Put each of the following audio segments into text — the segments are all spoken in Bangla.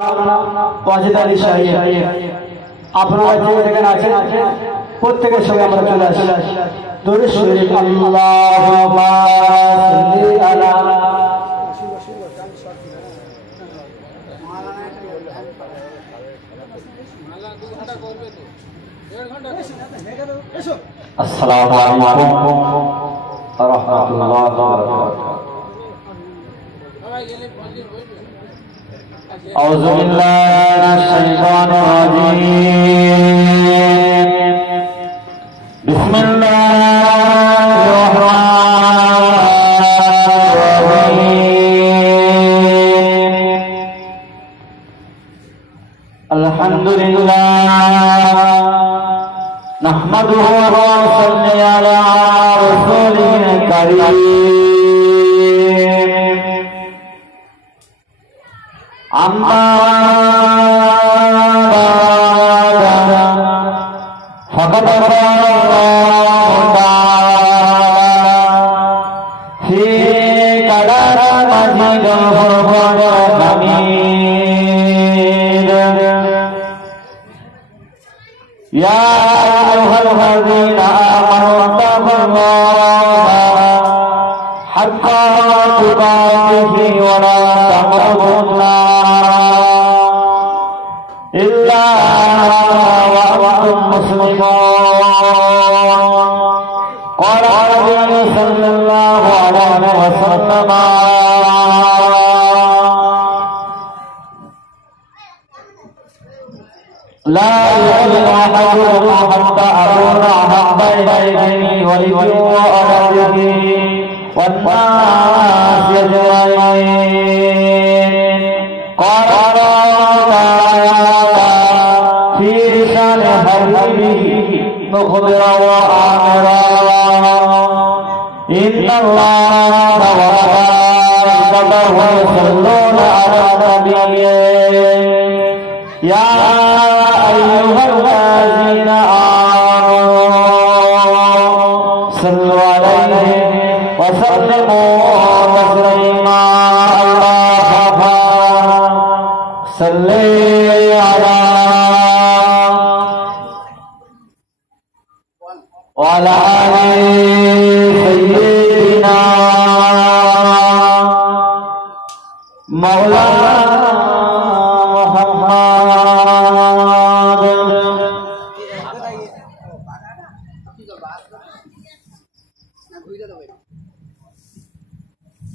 ওয়াজেদ আলী সাহেব আপনারা যেখানে আছেন প্রত্যেকের সঙ্গে আমরা চলে আসি দরুদ শরীফ আল্লাহুম্মা সাল্লি আলা আসসালামু আলাইকুম ওয়া রাহমাতুল্লাহি ওয়া বারাকাতুহু أعوذ بالله من الشيطان الرجيم بسم الله الرحمن الرحيم الحمد لله نحمده ونصلي على رسوله الكريم أما بعد فقد قال الله تعالى في كلام مجيد الفرقان الحميد يا أيها الذين آمنوا اتقوا الله حق تقاته ولا تموتن إلا وأنتم مسلمون قال النبي صلى الله عليه وسلم لا يؤمن أحدكم حتى أكون أحب إليه وولده والناس أجمعين قال في لسان حبيبه مخبرا وآمرا إن الله وملائكته يصلون على النبي يا أيها الذين آمنوا صلوا عليه وسلموا تسليما اللهم صل على وعلى آل سيدنا مولانا محمد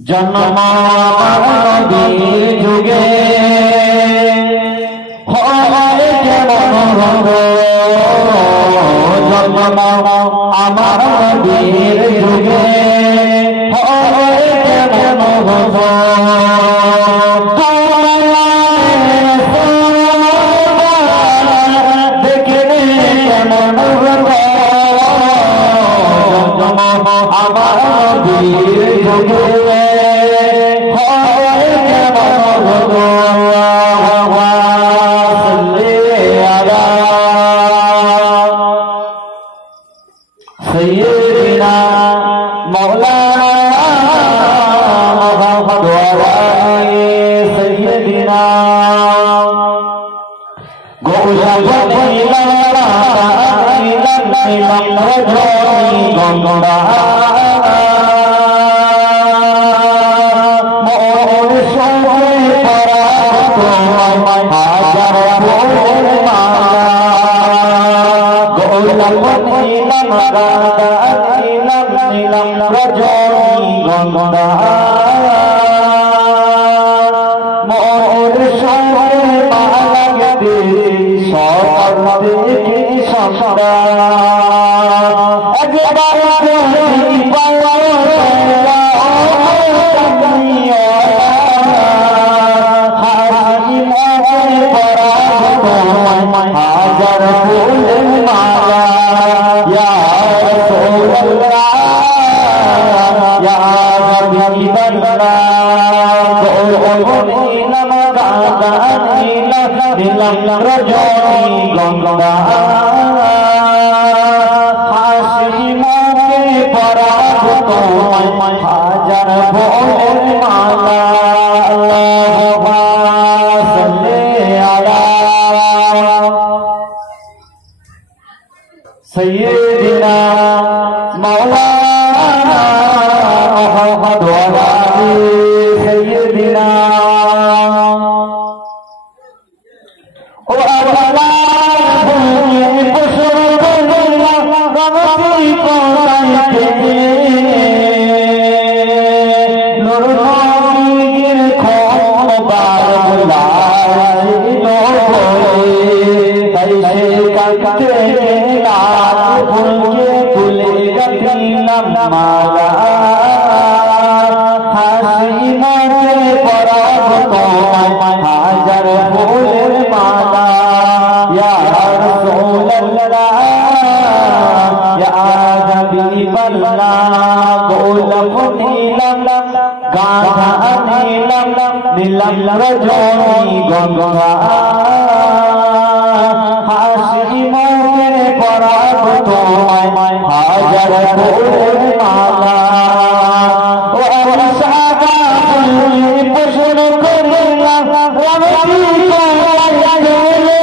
जन्म नबीर जुगे হয় কেমন জন্ম আমার নবীর যুগে হয় কেমন দেখলে কেমন জন্ম আমার নবীর যুগে হাজার ভোলের মালা আল্লাহুম্মা সাল্লি سيدنا مولانا محمد وعلى سيدنا रजनी गंगा हासी मोहे पराग तुम्हाय हाजर फूल माला ओ सादा फूल पुष्प करेगा रवि को लगेले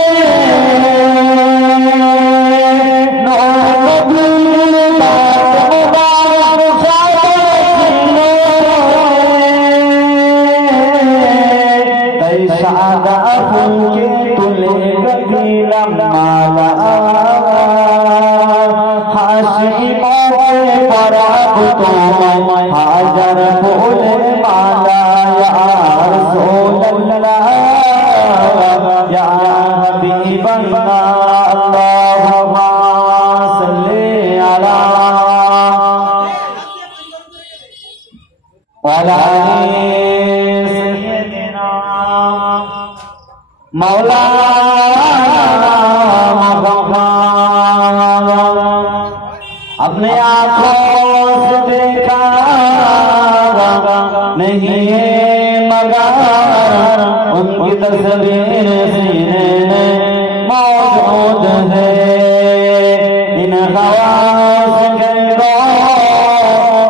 नो कभी सादा फूल के तुले गदीलम माला हासी मोहे पराग तुम्हाय हाजर फूल माला या रसूलल्लाह या हबीबल्लाह अल्लाहुम्मा सल्ली अला अपने आँखों से देखा नहीं है मगर उनकी तस्वीर सीने में मौजूद है इन खवास के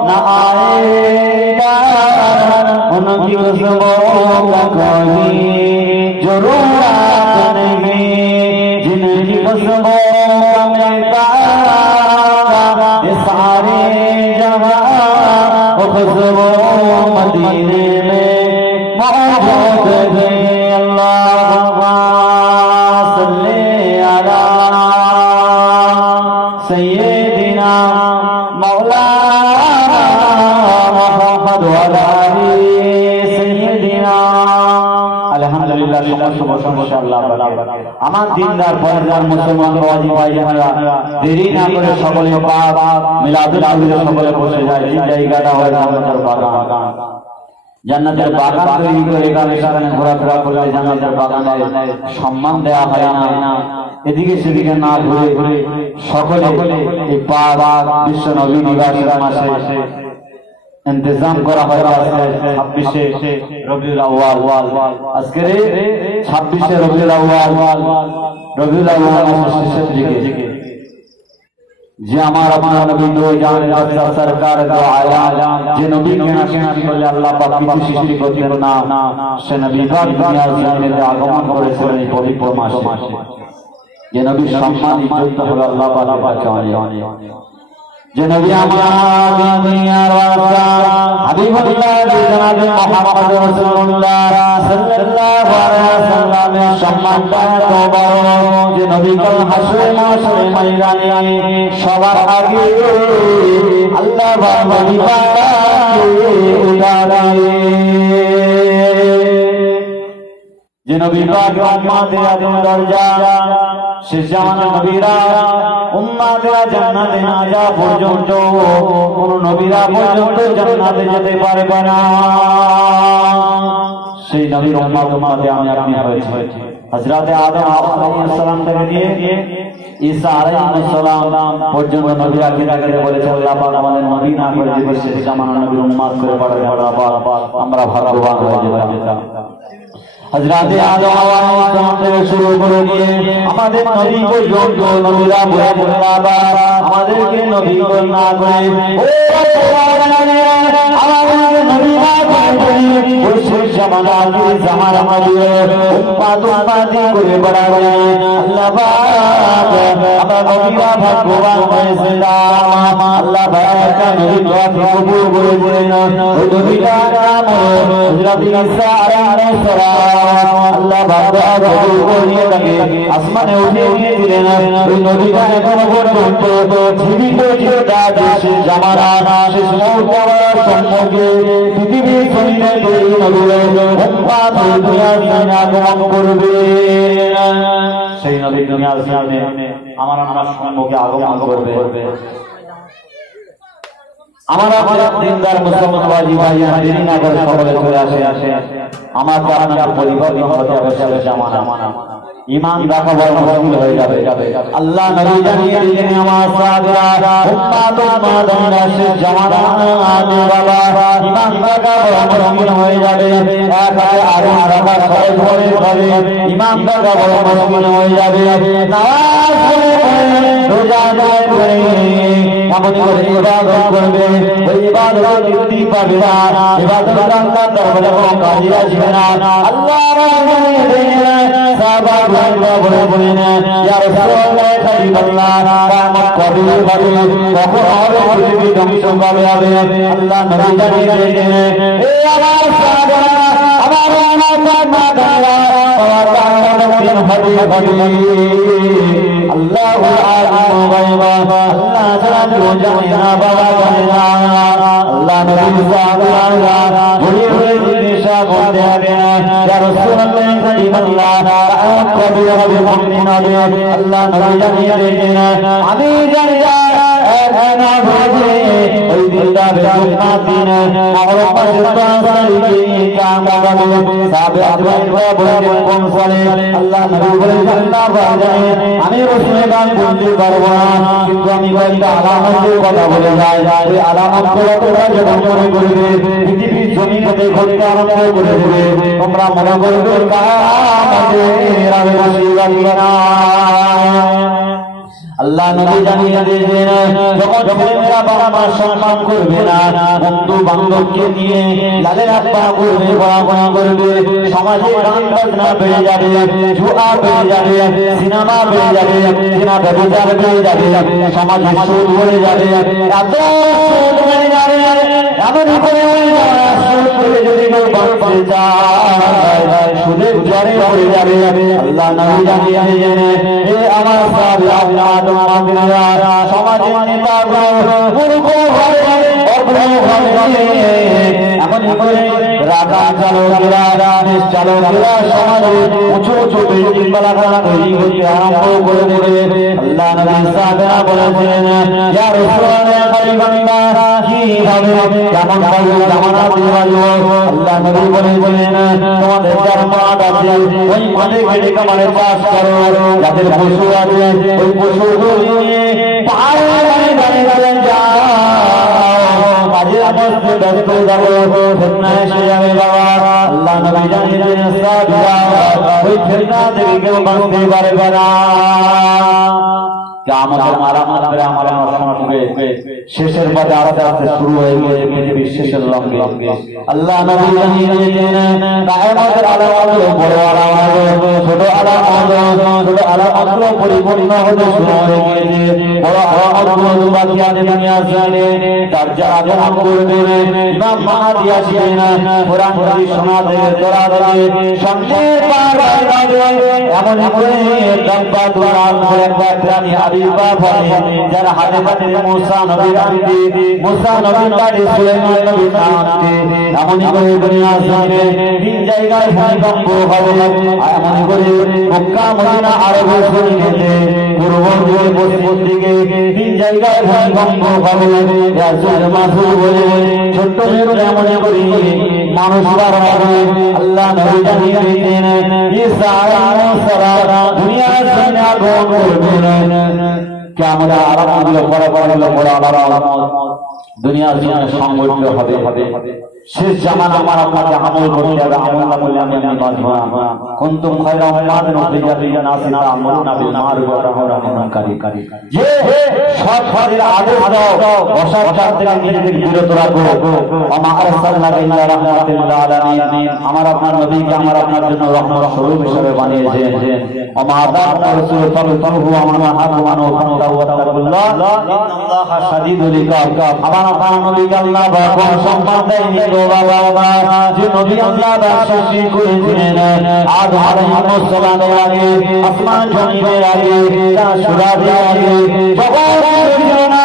न आएगा उनकी खुशबू का कोई जरूरत नहीं जिनकी खुशबू मिलता सारे जहां खुशबू मदीने में मौजूद है अल्लाहुम्मा सल्ली अला सय्यिदिना मौलाना मुहम्मद व अली सय्यिदिना আলহামদুলিল্লাহ সমস্ত প্রশংসা আল্লাহর আমার দিনদার পরদার মুসলমান ওয়াজি ভাইজানেরা দেরি না করে সকলে পাক মিলাদুল নবীর সকলে বসে যায় এই জায়গাটা হয় জান্নাতের বাগান জান্নাতের বাগান তৈরি করে এখানে ঘোরাফেরা করলে জান্নাতের বাগানে সম্মান দেওয়া হয় না এদিকে সেদিকে না ঘুরে সকলে এই পাক বিশ্ব নবী নিবাসের মাসে इंतजाम करा হয় আজকে 26 রবিউল আউয়াল আজকে 26 রবিউল আউয়াল শেষের দিকে যে আমার আপনার নবী দো জান রাসূল সরকার দো আয়াম যে নবী কে নাম করলে আল্লাহ পাক কিছু সৃষ্টি করতেন না সে নবী পাক দুনিয়ার জমিনে আগমন করেছিলেন এই পবিত্র মাসে যে নবী সম্মান ইজ্জত হলো আল্লাহ পাক জানে যে নবী আমার দুনিয়ার ওয়াসা হাবিবুল্লাহ জনাব মুহাম্মদ রাসূলুল্লাহ সাল্লাল্লাহু আলাইহি ওয়াসাল্লামের সম্মানটা তো বড় যে নবী কাল হাসরে মাসরে ময়দানে সবার আগে আল্লাহ নবী পাককে উঠাবে যে নবী পাক উম্মতের আদম দরজা শেষ জামানার নবীরা উম্মতেরা জান্নাতে না যাওয়া পর্যন্ত কোন নবীরা পর্যন্ত জান্নাতে যেতে পারবে না সেই নবীর উম্মতে আমি আপনি হয়েছে হযরত আদম আলাইহিস সালাম থেকে নিয়ে ঈসা আলাইহিস সালাম পর্যন্ত নবীরা কিরাকে বলেছে আল্লাহ পাক আমাদের নবী না করে যদি শেষ জামানার নবীর উম্মত করে পাঠাবে আমরা ভাগ্যবান হয়ে যেতাম हजरत आदम अलैहिस्सलाम से शुरू করে দিয়ে আমাদের নবী পর্যন্ত নবীরা বলে আমাদেরকে নবী না করে আমাদেরকে নবী না করে ওই শেষ জামানা আখির জামানা আমাদের উম্মাত করে বাড়াবে। আল্লাহ পাক আমার নবীরা ভাগ্যবান হয়েছিল। আল্লাহ পাক নবী দোয়া কবুল করে দিলেন। ওই নবীটার নাম হযরত ঈসা আলাইহিস সালাম। আল্লাহ পাক কবুল করে তাকে আসমানে উঠিয়ে দিলেন। ওই নবীটা এখনো পর্যন্ত জীবিত শেষ জামানা শেষ মওলার সম্মুখে পৃথিবীর জমিনে এই নবীর উম্মাত দুনিয়ার জমিনে আগমন করবে। সেই নবী দুনিয়ার সামনে আমার সম্মুখে আগমন করবে। আমার দিনদার মুসলমান ভাই দেরি না করে সকলে চলে আসে। আমাকে আপনার পরিবর্তন হতে হবে জামানা ঈমান রাখা বড় মুশকিল হয়ে যাবে। আল্লাহ নবী জানিয়ে দিলেন আমার সাহাবীরা উম্মাত শেষ জামানা আনে বাবা ঈমান রাখা বড় মুশকিল হয়ে যাবে। একাই আর রাখা সহজ হয়ে যাবে। ঈমান রাখা বড় মুশকিল হয়ে যাবে। নামাজ পড়ে রোজা করে এমন করে ইবাদত করবে। ওই ইবাদত তৃপ্তি পাবে না। ইবাদত আল্লাহর দরবারে কোনো কাজে আসবে না। আল্লাহ সাহাবা বলেন ইয়া রাসূলুল্লাহ হাবিবাল্লাহ কিয়ামত কবে হবে, কখন হবে, পৃথিবী ধ্বংস কবে হবে? আল্লাহ নবী জানিয়ে দিলেন হে আমার সাহাবারা আমার আল্লাহু আ'লামু গায়বা আল্লাহ জানে না বাবা জানে না। আল্লাহ নবী সাহাবারা বলে জিজ্ঞাসা করতে হবে ইয়া রাসূলুল্লাহ হাবিবাল্লাহ কবে হবে, কখন হবে? আল্লাহ নবী জানিয়ে দিলেন আমি জানি না ভাবে ওই দিনটা বেজুমাত দিন আমার পাশে তাসারিকে কিয়ামত হবে। সাহাবা বলেন কোন সালে? আল্লাহ নবী বলেন আল্লাহ জানে আমি রসুলের গান বলতে পারবো না, কিন্তু আমি কয়েকটা আলামতের কথা বলে যাই। এই আলামতগুলো তোমরা যখন মনে করবে পৃথিবীর জমিনে ঘটতে আরম্ভ করে দেবে, তোমরা মনে করবে কিয়ামতের আগে আসবে না। আল্লাহ নবী জানিয়ে দিয়েছেন যখন ছেলেমেয়েরা বাবা মার সম্মান করবে না, বন্ধু বান্ধবকে নিয়ে লালের আব্বা করবে, পড়াশোনা করবে, সমাজে গান বাজনা বেড়ে যাবে, জুয়া বেড়ে যাবে, সিনেমা বেড়ে যাবে, সিনেমা ব্যবচার বেড়ে যাবে, সমাজে সুদ বেড়ে যাবে, এত সুদ বেড়ে যাবে এমন করে সুদ করে যদি কেউ বাঁচতে চায় সুদের জ্বরে পড়ে যাবে। আল্লাহ নবী জানিয়ে দিয়েছেন হে আমার সাহাবীরা সমাজের নেতাগুলো মূর্খ হবে, অজ্ঞ হবে, এমন করে রাজা চালকেরা দেশ চালকেরা সমাজে উঁচু উঁচু বিল্ডিং বানানো তৈরি করতে আরম্ভ করে দেবে। আল্লাহ নবী সাহাবীরা বলেছেন ইয়া রাসূলুল্লাহ হাবিবাল্লাহ কি হবে, কেমন হবে জামানা দিয়ে আসবো? আল্লাহ নবী বলেন তোমাদের যার মাঠ আছে ওই মাঠে গেলে কামারে চাষ করো, যাদের পশু আছে ওই পশুগুলো পাহাড়ে দাঁড়িয়ে যাও, কাজে অবস্থা ব্যস্ত যাবো, ফেতনা এসে যাবে বাবা। আল্লাহ নবী জানিয়ে দিলেন সাহাবীরা ওই ফেতনা থেকে কেউ বাঁচতে পারবে না। কিয়ামতের আলামত শেষের পথে আস্তে আস্তে শুরু হয়ে গেছে পৃথিবীর শেষের লগ্নে। আল্লাহ নবী জানিয়ে দিয়েছেন কিয়ামতের আলামত বড় আলামত, ছোট আলামত পরিপূর্ণ হতে শুরু হয়ে গেছে। বড় আলামত বাকি আছে দুনিয়ার জমিনে, তার যা আগমন করবে ইমাম মাহদী আসবেন, কোরআন হাদিস শোনাতে তোরা সঙ্গের পার এমন করে দব্বা দুরান করে প্রাণী হাবিবা বলে যারা হাতে হাতে মুসা নবীর আনতে, মুসা নবীর কাছে সুলাইমান নবীর আনতে, এমনই করে দুনিয়ার জমিনে তিন জায়গায় ভূমিকম্প হবে। এমন করে মক্কা মদিনা আরব জমিনেতে পূর্ব দিকে পশ্চিম দিকে তিন জায়গায় ভূমিকম্প হবে। ইয়াজুজ মাজুজ বলে ছোট্ট ছোট এমন করে মানুষ বার হবে। আল্লাহ নবী জানিয়ে দিয়েছেন ঈসা আলাইহিস সালাম দুনিয়ার জমিনে আগমন করবেন। কিয়ামতের আলামতগুলো বড় বড় আলামত দুনিয়ার জমিনে সংঘটিত হবে। শেষ জামানা আমার আপনাকে আমল করতে হবে, আমল না করলে আমি বাঁচব না। কুনতুম খায়রা উম্মাতিন উখরিজাত লিন-নাসি তা'মুরুনা বিল মা'রুফ ওয়া তানহাউনা আনিল মুনকার। যে সৎ কাজের আদেশ দাও, অসৎ কাজ থেকে নিজেদের বিরত রাখো। ওয়া মা আরসালনাকা ইল্লা রাহমাতাল লিল আলামিন। আমার আপনার নবীকে আমার আপনার জন্য রহমত স্বরূপ হিসেবে বানিয়েছেন। ওয়া মা আতাকুম রাসূলু ফাখুযুহু ওয়া মা নাহাকুম আনহু ফান্তাহু ওয়াত্তাকুল্লাহ ইন্নাল্লাহা শাদীদুল ইকাব। আমার আপনার নবীকে আল্লাহ বড় সম্মান দেয়নি গো বাবা। যে নবী আল্লাহ সৃষ্টি করেছিলেন আদম আলাইহিস সালামের আগে, আসমান জমিনের আগে, তার সূরাদের আগে, জগৎ ছিল না।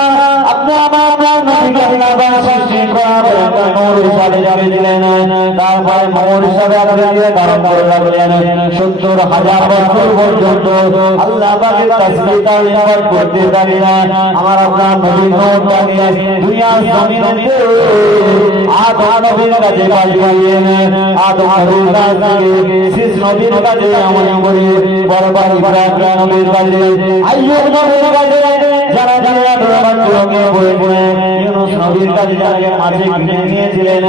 আপনি আমার নবীকে আল্লাহ সৃষ্টি করার পরে নূর হিসাবে দিলেন। তারপরে নূর হিসাবে আল্লাহকে ধারণ করে রাখলেন। ৭০,০০০ বছর পর্যন্ত আল্লাহ পাকের তাসবিহ তালিম করতে থাকলেন। আমার আপনার নবী নূরটাকে দুনিয়ার জমিনেতে আদম নবীর কাছে পাঠিয়েছেন। আদম নবীর কাছে, শেষ নবীর কাছে, এমন করে বড় ইব্রাহিম নবীর কাছে, আইয়ুব নবীর কাছে, যারা যারা ধর্মকে বলে বলে ইউনূস নবীর কাছে যারা মাঝে কিনে নিয়েছিলেন,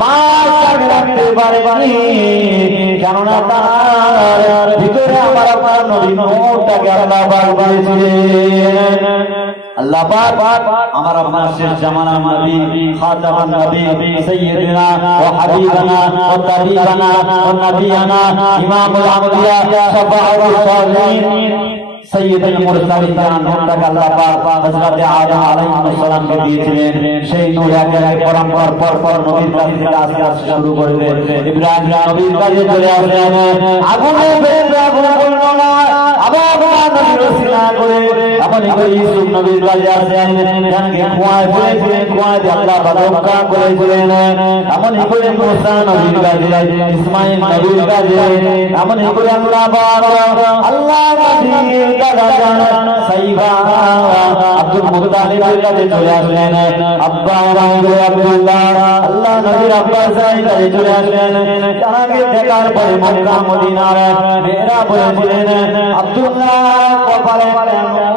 মাছ রাখতে পারেনি, কেননা তার ভিতরে আমার আপনার নবী নূরটাকে আল্লাহ পাক দিয়েছিলেন। আল্লাহ পাক আমার আপনার শেষ জামানার নবী, খাতামুন নবী, সাইয়্যিদুনা ওয়া হাবিবানা ওয়া তাবিবানা ওয়া নবিয়ানা ইমামুল আম্বিয়া শাফাউল সালিহিন সৈয়দুল মুরসালিন নূরটাকে আল্লাহ পাক হযরত আদম আলাইহিস সালামকে দিয়েছিলেন। সেই নূর একেবারে পরম্পরা পর নবীর কাছ থেকে আস্তে আস্তে শুরু করবে। ইব্রাহিম নবীর কাছে চলে আসলেন, আগুনে বের আগুন করল না, আবার নবীর ওসিলা করে এমন করে ইউসুফ নবীর কাছে আসলেন, জানকে কুয়ায় ফেলেছিলেন, কুয়ায় আল্লাহ রক্ষা করেছিলেন। এমন করে মুসা নবীর কাছে, ইসমাঈল নবীর কাছে, এমন করে আল্লাহ আব্দুল মুত্তালিবের কাছে চলে আসলেন। আব্বা আব্দুল্লাহ আল্লাহ নবীর আব্বা সাইয়ের কাছে চলে আসলেন। তাকে দেখার পরে মক্কা মদিনার মেয়েরা বলেছিলেন, আব্দুল্লাহ কপালে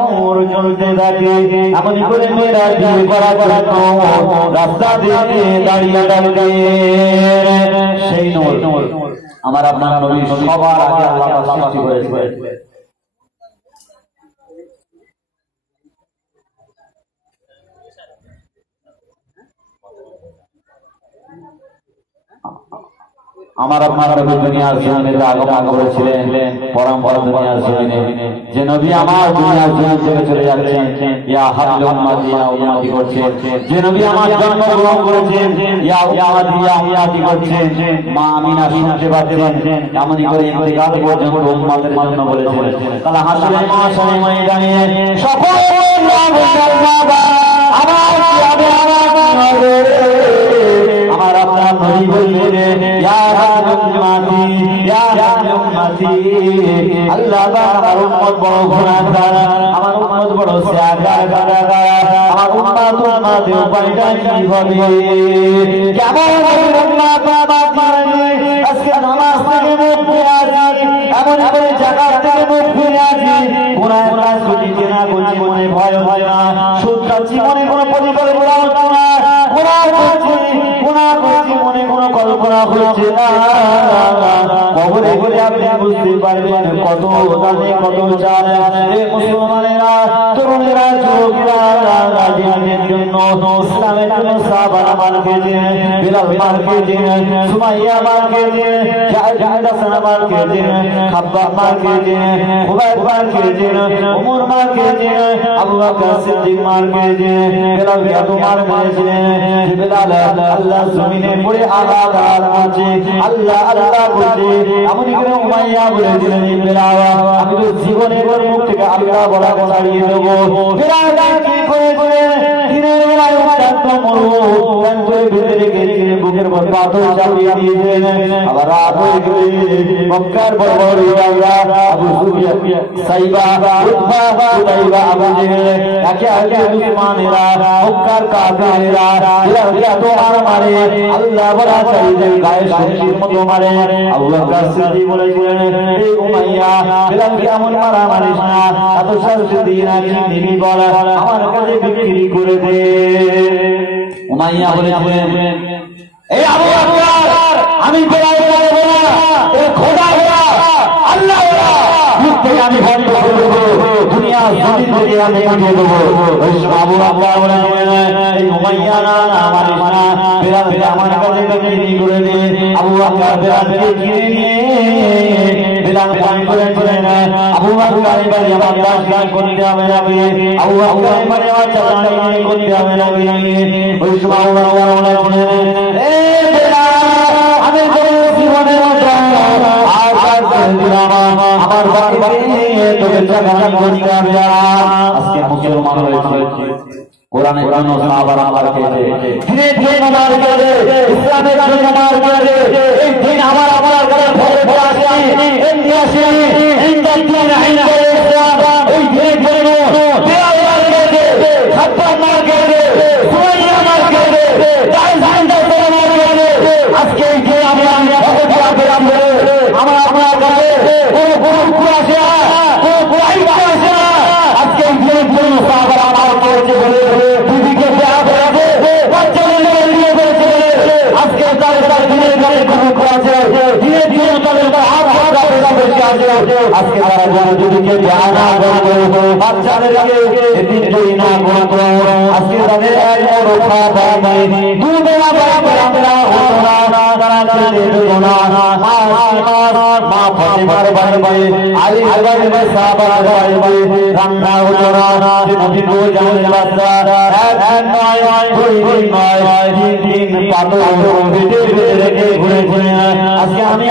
নূর জ্বলতে থাকে। এমন করে মেয়েরা বিয়ে করার জন্য রাস্তা দিয়ে দাঁড়িয়ে দাঁড়িয়ে সেই নূর আমার আপনার নবী সবার আগে আল্লাহ সৃষ্টি করেছে। আমার আপনার নবী দুনিয়ার জমিনে আগমন করেছিলেন, পরম্পরা দুনিয়ার জমিনে। যে নবী আমার দুনিয়ার জমিন থেকে চলে যাচ্ছেন, ইয়া হাবলু উম্মতি ইয়া উম্মতি করছেন। যে নবী আমার জন্মগ্রহণ করেছেন, ইয়া উম্মতি ইয়া উম্মতি করছেন। মা আমিনা শুনতে পাচ্ছেন, এমনই করে ইন্তিকাল পর্যন্ত উম্মতের জন্য বলেছেন। কাল হাসরের মাহশরে ময়দানে সকল আমার আপনার নবী বললেন, ইয়া উম্মতি ইয়া উম্মতি। আল্লাহ আমার উম্মত বড় গুনাহগার, আমার উম্মত বড় সিয়াগার, আমার উম্মত উম্মতের উপায়টা কি হবে? কেমন উম্মত আজকে নামাজ থেকে মুখ ফিরে আছি, এমন এমন জায়গা থেকে মুখ ফিরে আছি, গুনাহ কাজ করছি না করছি মনে ভয় হয় না, সুদ খাচ্ছি মনে কোনো পরিকল্পনা হচ্ছে না, গুনাহ করছি মনে কোনো কল্পনা হচ্ছে না। কবরে গেলে আপনি বুঝতে পারবেন কত দানে কত চাল। মুসলমানেরা, তরুণেরা, যুবকেরা জিহাদের জন্য, ইসলামের জন্য সাহাবারা মার খেয়েছেন, বিলাল মার খেয়েছেন, সুমাইয়া মার খেয়েছেন, জাহিদ হাসান মার খেয়েছেন, খাব্বাব মার খেয়েছেন, খুবাইব মার খেয়েছেন, ওমর মার খেয়েছেন, আবু বকর সিদ্দিক মার খেয়েছেন, বিলাল এত মার খেয়েছিলেন। বিলাল আল্লাহ জমিনে পড়ে আঘাত করছে, আল্লাহ আল্লাহ বলছে। এমনই করে উমাইয়া বলেছিলেন, বিলাল আমি তো জীবনের মুখ থেকে আল্লাহ বলা ছাড়িয়ে দেবো। বিলাল কি করেছে? দিনের বেলায় উত্তপ্ত মরু প্যান্টের ভিতরে গেছে, বুকের উপর পাথর চাপিয়ে দিয়েছেন। আবার রাত হয়ে গেলে মক্কার বড় বড় রাজা আবু সুফিয়ান, সাইবা, উতবা, উতাইবা, আবু জেহেল, একে একে মুসলমানেরা, মক্কার কাফেরেরা এরা তো আর মারে, আল্লাহ বলা চাইছে গায়ে শক্তির মতো মারে। আবু বকর সিদ্দিক বলেছিলেন, এই উমাইয়া বিলাল কেমন মারা মারিস না, এত শাস্তি দিয়ে না কি নিবি বল, আমার কাছে বিক্রি করে দে। উমাইয়া বলেছিলেন, এই আবু বকর আমি বেড়াই বেড়াবো না, এই খোদা আল্লাহ মুখ থেকে আমি বন্ধ করে দেবো, দুনিয়া জমিন থেকে আমি কাটিয়ে দেবো। ওই সময় আবু বকর বলেন এই উমাইয়া না আমার না বেড়াতে আমার কাছে বিক্রি করে দিয়ে আবু বকর বেড়াতে কিনে নিয়ে বেড়ান পানি করে করে না। আবু বকর এবারে আমার দাস করতে হবে না, আবু বকর এবারে আমার চালানি করতে হবে না। ওই সময় আবু বকর বলেন এ বেড়া আমি জীবনে আমার বাড়িতে তোকে চালানি করতে হবে না। আজকে মুসলমান হয়েছে, কোরআনের জন্য সাহাবারা মার খেয়েছে, দিনের জন্য মার খেয়েছে, ইসলামের জন্য মার খেয়েছে। এই দিন আমার ঘরে ভরে ভরে আসে, এই দিনের জন্য বেলাল মার খেয়েছে, খাত্তাব মার খেয়েছে, সুমাইয়া মার খেয়েছে, মার খেয়েছে। আজকে এই দিন আমরা পেলাম বলে আমার কাছে কোনো আসে না, কোনো বুড়াই আসে না। আজকে এই দিনের জন্য সাহাবারা মার খেয়েছে বলে দিদিকে দেওয়া হয়েছে, বাচ্চাদের নিয়ে ফেলেছে বলে আজকে তাদের দিনের ঘরে কোনো আছে, দিনের দিনে তাদের হাত বসে আছে। আজকে তারা দিদিকে দেওয়া না করবো, বাচ্চাদেরকে এদিন যদি না করবো, আজকে তাদের এক বড় খাওয়া নাই, দুবেলা বেড়া হতো না, তারা মা ফাতেমার বাড়ি আলী বাড়ি সাহাবার বাড়ি রান্না হতো না, নদী জানের বাচ্চা এক নয় দুই দিন নয় তিন দিন পাথর বেঁধে বেঁধে রেখে ঘুরে ঘুরে। আজকে আমি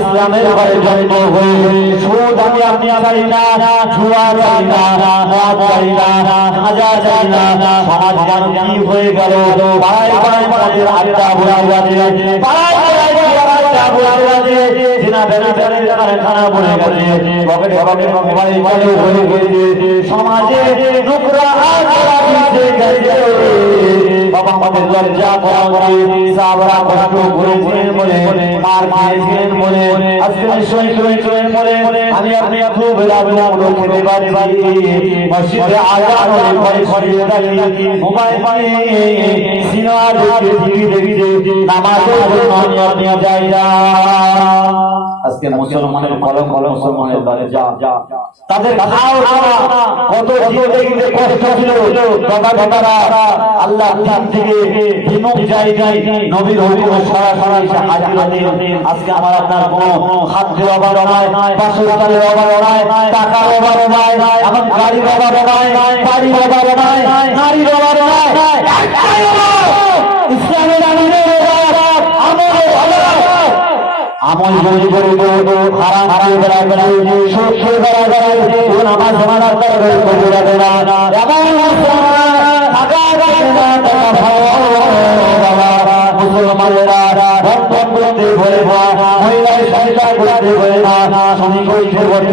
ইসলামের ঘরে জন্ম হয়ে সুদ আমি আপনি চাই না, ছুয়া চাই না, মদ চাই না, গাঁজা চাই না। সমাজ যেন কি হয়ে গেল, পাড়ায় পাড়ায় আমাদের আড্ডা বুড়া বাজে, পাড়ায় পাড়ায় আড্ডা বুড়া বাজে, জিনা বেনাচারের কারখানা বলে গেছে, পকেটে পকেটে মোবাইল চালু হয়ে গেছে, সমাজে নোংরা আড্ডা দিতে গেছে। বাবা আমাদের লজ্জা করা উচিত, সাহাবারা কষ্ট করেছিলেন বলে, মার খেয়েছিলেন বলে, আজকে নিশ্চয়ই বলে আমি আপনি খুব লাভবান খেতে পারি। মসজিদে আজান হলে ঘরে ঘরে দাঁড়িয়ে মোবাইল সিনেমা দেখে নামাজের জন্য নিয়ে যায় না। আজকে মুসলমানের কলম মুসলমানের লজ্জা, তাদের কত জিন্দগিতে কষ্ট ছিল, দাদারা আল্লাহ দিন থেকে বিমুখ জায়গায় নবীর হুকুমে সরাসরি হাজির হতেন। আজকে আমার আপনার কোনো খাদ্যের অভাব নয়, বাসস্থানের অভাব নয়, টাকার অভাব নয়, এমন গাড়ির অভাব নয়, বাড়ির অভাব নয়, নারীর অভাব নয়, ইসলামের আমিনের অভাব, আমল জমি করে হারাম হারাম বেড়া সত্য বেড়া নামাজ মানার করে যাবে না। মুসলমানেরা বন্ধন করতে ভরে মহিলায় সংসার করতে ভরে না, শ্রমিক করতে ভরে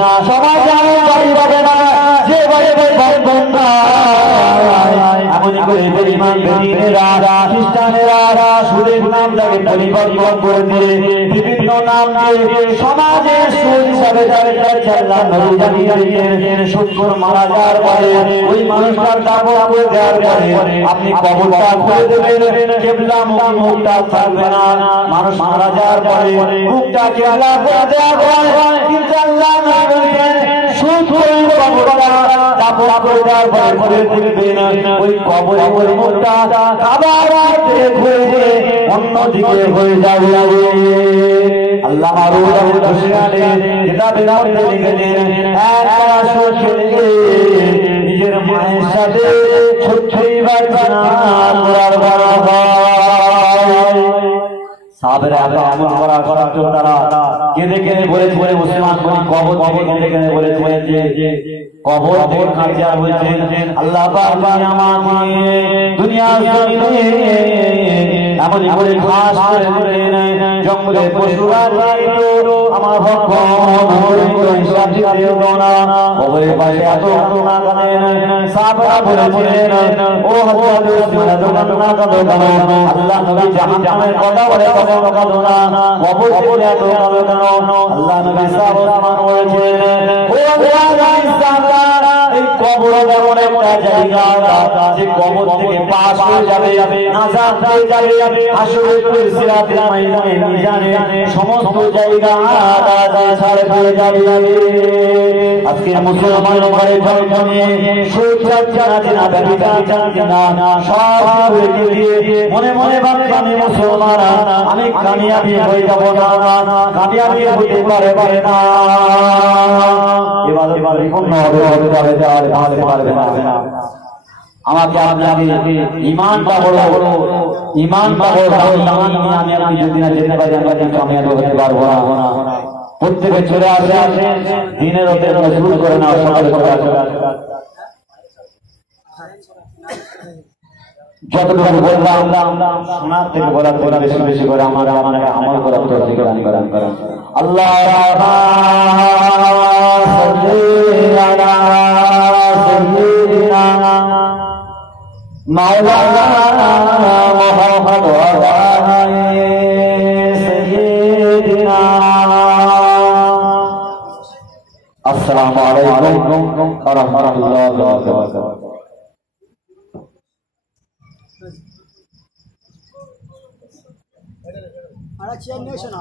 না, সমাজ বাড়ি পাবে না, যে বাড়ি বন্ধন এমনই করে বেঈমান বেঈমানেরা খ্রিস্টানেরা সুদের নামটাকে পরিবর্তন করে দিয়ে বিভিন্ন নাম দিয়ে সমাজে সুদ হিসাবে আল্লাহ নবী জানিয়ে দিয়েছেন, সুদখোর মারা যাওয়ার পরে ওই মানুষটার দাফন দেওয়ার পরে আপনি কবরটা খুলে দেবেন, কিবলামুখী মুখটা থাকবে না। মানুষ মারা যাওয়ার পরে মুখটা কিবলা করে দেওয়া হয়, কিন্তু আল্লাহ নবী বলেন সুদখোর কবরটা দাফন করে দেওয়ার পরে দেখবেন ওই কবরে ওই মুখটা কাবার দিকে ঘুরে অন্যদিকে হয়ে যাবে। আল্লাহ কিতাবে মধ্যে লিখেছেন একবার সুদ খেলে নিজের মায়ের সাথে ছুটছুইবার করার সাহাবেরা এত আমল করার সত্ত্বেও তারা কেঁদে কেঁদে বলেছিলেন, মুসলমান কোন কবর থেকে কেঁদে কেঁদে বলেছিলেন যে কবর থেকে কাঁদিয়া বলছেন আল্লাহ পাক আমাকে দুনিয়ার জমিনে এমন করে ঘাস করে দিলেন, জঙ্গলে পশুরা খাইতো, আমার পক্ষ হিসাব দিতেও না কবরের পাশে এত না কাঁদেন সাহাবারা বলেছিলেন ও হযরত উসমান না কাঁদো কেন আল্লাহ নবী জাহান্নামের কথা বলে তখন কাঁদো না কবর থেকে এত কাঁদো কেন আল্লাহ নবী সাহাবারা বলেছিলেন ও আল্লাহর সাহাবারা এই কবর এমন একটা জায়গা যে কবর থেকে পাশ হয়ে যাবে নাজাত হয়ে যাবে হাসরের সিরাতের ময়দানে মিজানে সমস্ত জায়গা ছাড় হয়ে যাবে আজকে মুসলমান ঘরে জমে সুখরাত জানাতে না ব্যবসা জানতে না সব হয়ে গিয়ে মনে মনে ভাবছে আমি মুসলমান আমি কামিয়াবি হয়ে যাব না কামিয়াবি হতে পারে না এবারে পরিপূর্ণ হবে পারবে না আমাকে আপনাকে ঈমানটা বড় আমি আপনি যদি না যেতে পারি আমরা কিন্তু আমি হতে পারবো না প্রত্যেকে চলে আসে দিনের ওদের শুরু করে না সকালে যতটুকু বললাম শোনার থেকে বলার বেশি বেশি করে আমার আমল করার তৌফিক দান করেন আল্লাহ মাওলানা মুহাম্মদ ওয়া আলি সাইয়্যিদিনা আসসালামু আলাইকুম ওয়া রাহমাতুল্লাহি ওয়া বারাকাতুহু চেয়ার নিয়ে এসো না